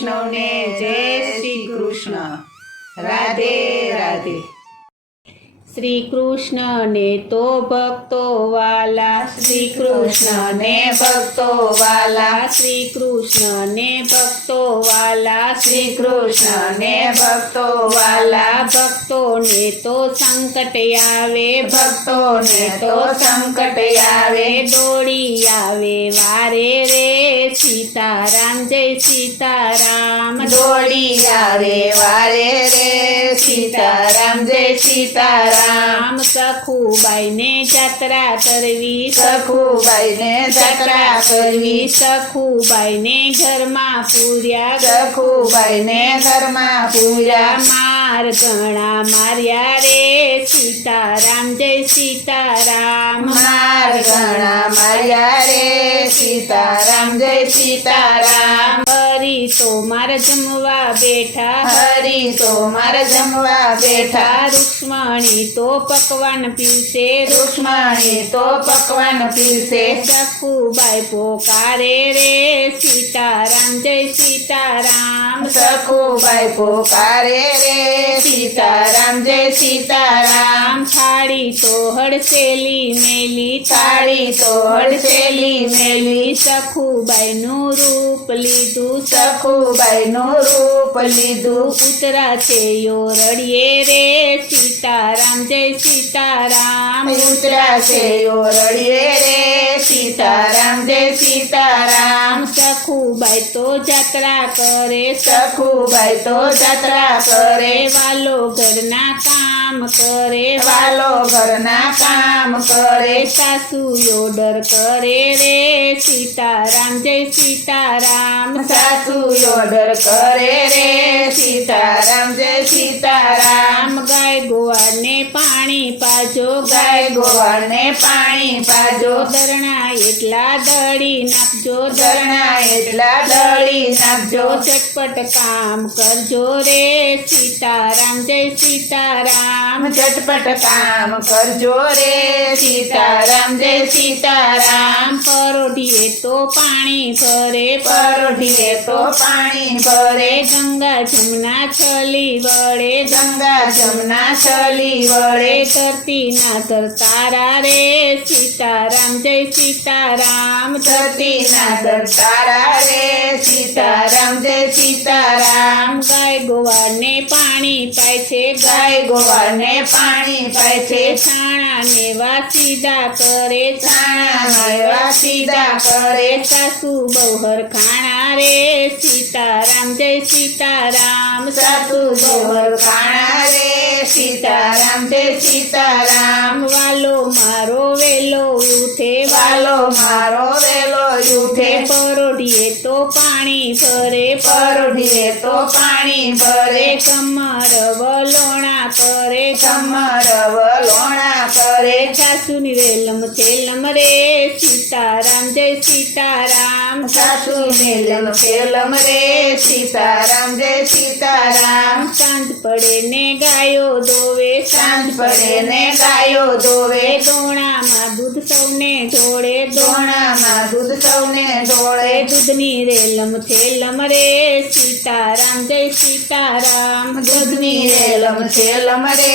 વૈષ્ણવને જય શ્રી કૃષ્ણ. રાધે રાધે. શ્રી કૃષ્ણને તો ભક્તો વાલા, શ્રી કૃષ્ણને ભક્તો વાલા, શ્રી કૃષ્ણને ભક્તો વાલા, શ્રી કૃષ્ણને ભક્તો વાલા, ભક્તોને તો સંકટ આવે, ભક્તોને તો સંકટ આવે, દોડી આવે વારે રે સીતારામ જય સીતારામ, દોડી આવે વારે રે સીતારામ જય સીતારામ. સખુબાઈને જાત્રા કરવી, સખુબાઈને જાત્રા કરવી, સખુબાઈને ઘરમાં પૂર્યા, સખુબાઈને ઘરમાં પૂર્યા, માર ઘણા માર્યા રે સીતારામ જય સીતારામ, માર ઘણા માર્યા રે સીતારામ જય સીતારામ. હરી તો માર જમવા બેઠા, હરી તો મારા જમવા બેઠા, રૂક્ષ્મણી તો પકવાન પીરસે, રૂક્ષ્મણી તો પકવાન પીરસે, સખુબાઈ પોકારે રે સીતારામ જય સીતારામ, સખુબાઈ પોકારે રે સીતારામ જય સીતારામ. થાળી તો હડસેલી મેલી, થાળી તો હડસેલી મેલી, સખુબાઈનું રૂપ લીધું, સખુબાઈનું રૂપ લીધું, ઉતરા છે યો રડીએ રે સીતારામ જય સીતારામ, ઉતરા છે યો રડીએ રે સીતારામ જય સીતારામ. સખુબાઈ તો જાત્રા કરે, સખુબાઈ તો જાત્રા કરે, વાલો ઘરના કામ કરે, વાલો ઘરના કામ કરે, સાસુ ઓર્ડર કરે રે સીતારામ જય સીતારામ, સાસુ ઓર્ડર કરે રે સીતારામ જય સીતારામ. ગાય ગોવાળને પાણી પાજો, ગાય ગોવાળને પાણી પાજો, દરણા એટલા દળી નાખજો, દરણા એટલા દળી નાખજો, ઝટપટ કામ કરજો રે સીતારામ જય સીતારામ, ઝટપટ કામ કરજો રે સીતારામ જય સીતારામ. પરોઢીએ તો પાણી ભરે, પરોઢીએ તો પાણી ભરે, ગંગા જમના છલી વળે, ગંગા જમના છલી વળે, ધરતીના ધરતારા રે સીતારામ જય સીતારામ, ધરતીના ધરતારા રે સીતારામ જય સીતારામ. ગાય ગોવાળને પાણી પાય છે, ગાય ગોવાળને પાણી પાય છે, છાણાને વાસીદા કરે, છાણા એવા સીધા કરે, સાસુ બહુ હરખાણા રે સીતારામ જય સીતારામ, સાસુ ગોબર ખાણા રે સીતારામ જય સીતારામ. વાલો મારો વેલો ઉઠે, વાલો મારો વેલો ઉઠે, પરોઢીએ તો પાણી ભરે, પરોઢીએ તો પાણી ભરે, કમર વલોણા કરે, કમર વલોણા કરે, સાસુની રેલમ છેલમ રે સીતારામ જય સીતારામ, સાસુ નીલમ પેલમ રે સીતારામ જય સીતારામ. સાંજ પડે ને ગાયો દોવે, સાંજ પડે ને ગાયો દોવે, દોણામાં દૂધ સૌને ઢોળે, દોણામાં દૂધ સૌને ઢોળે, દૂધની રેલમ છેલમ રે સીતારામ જય સીતારામ, દૂધની રેલમ છેલમ રે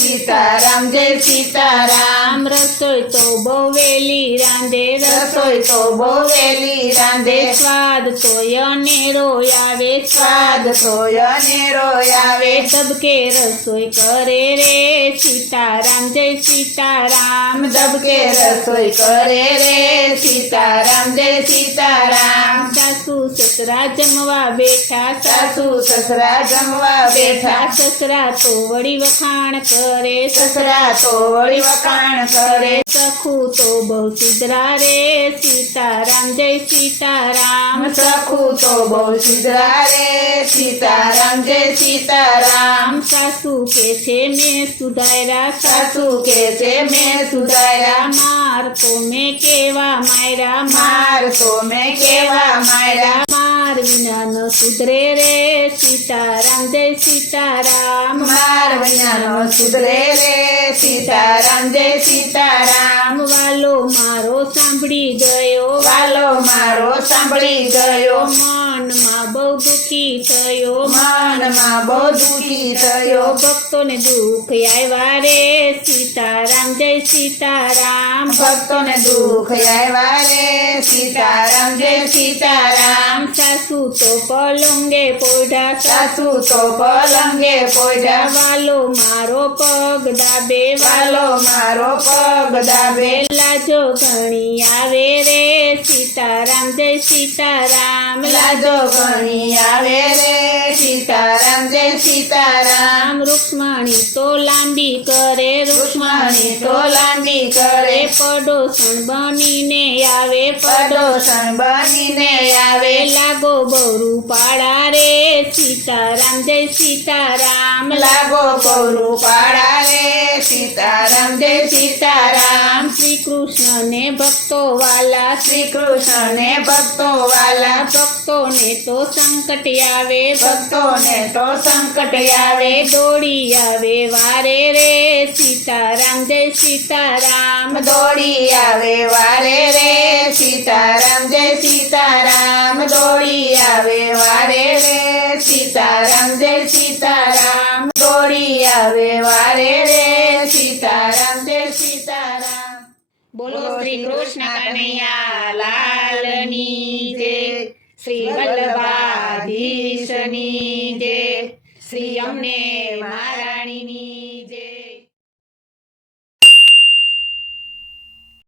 સીતારામ જય સીતારામ. રસોઈ તો બહુ વેલી રાંધે, રસોઈ તો બહુ વહેલી રાંધે, સ્વાદ તો અનેરો આવે, સ્વાદ તો અનેરો આવે, ધબકે રસોઈ કરે રે સીતારામ જય સીતારામ, ધબકે રસોઈ કરે રે સીતારામ જય સીતારામ. સાસુ સસરા જમવા બેઠા, સાસુ સસરા જમવા બેઠા, સસરા તો વળી વખાણ કરે, સસરા તો વળી વખાણ કરે, સખું તો બહુ સુધરા રે સીતારામ જય સીતારામ, સખું તો બહુ સુધરા રે સીતારામ જય સીતારામ. સાસુ કે છે મેં સુધાર્યા, સાસુ કે છે મેં સુધાર્યા, માર તો મેં કેવા માર્યા, માર તો મેં કેવા માર્યા, માર વિના ન સુધરે રે સીતારામ જય સીતારામ, માર વિનાનો સુધરે રે સીતારામ જય સીતારામ. વાલો મારો સાંભળી ગયો, વાલો મારો સાંભળી ગયો, મનમાં બહુ દુઃખ દુઃખી થયો મનમાં બહુ દુઃખી થયો ભક્તોને દુઃખ આવ્યા રે સીતારામ જય સીતારામ ભક્તોને દુઃખ આવ્યા રે સીતારામ જય સીતારામ સાસુ તો પલંગે પોઢા સાસુ તો પલંગે પોઢા વાલો મારો પગ દાબે વાલો મારો પગ દાબે લાજો ઘણી આવે રે સીતારામ જય સીતારામ લાજો ઘણી આવે રે સીતારામ જય સીતારામ રૂક્ષ્મણી તો લાંબી કરે રૂક્ષ્મણી તો લાંબી કરે પડોસણ બનીને આવે પડોસણ બનીને આવે લાગો બરું પાડા રે સીતારામ જય સીતારામ લાગો ગૌરુ પાડા રે સીતારામ જય સીતારામ શ્રી કૃષ્ણને ભક્તો વાલા શ્રી કૃષ્ણને ભક્તો વાલા ભક્તોને તો સંકટ આવે ભક્તોને તો સંકટ આવે દોડી આવે વારે રે સીતારામ જય સીતારામ દોડી આવે વારે રે સીતારામ જય સીતારામ દોડી આવે વારે રે સીતારામ જય સીતારામ દોડી આવે વારે રે સીતારામ જય સીતારામ બોલો શ્રી કૃષ્ણ કનૈયા લાલની જય શ્રી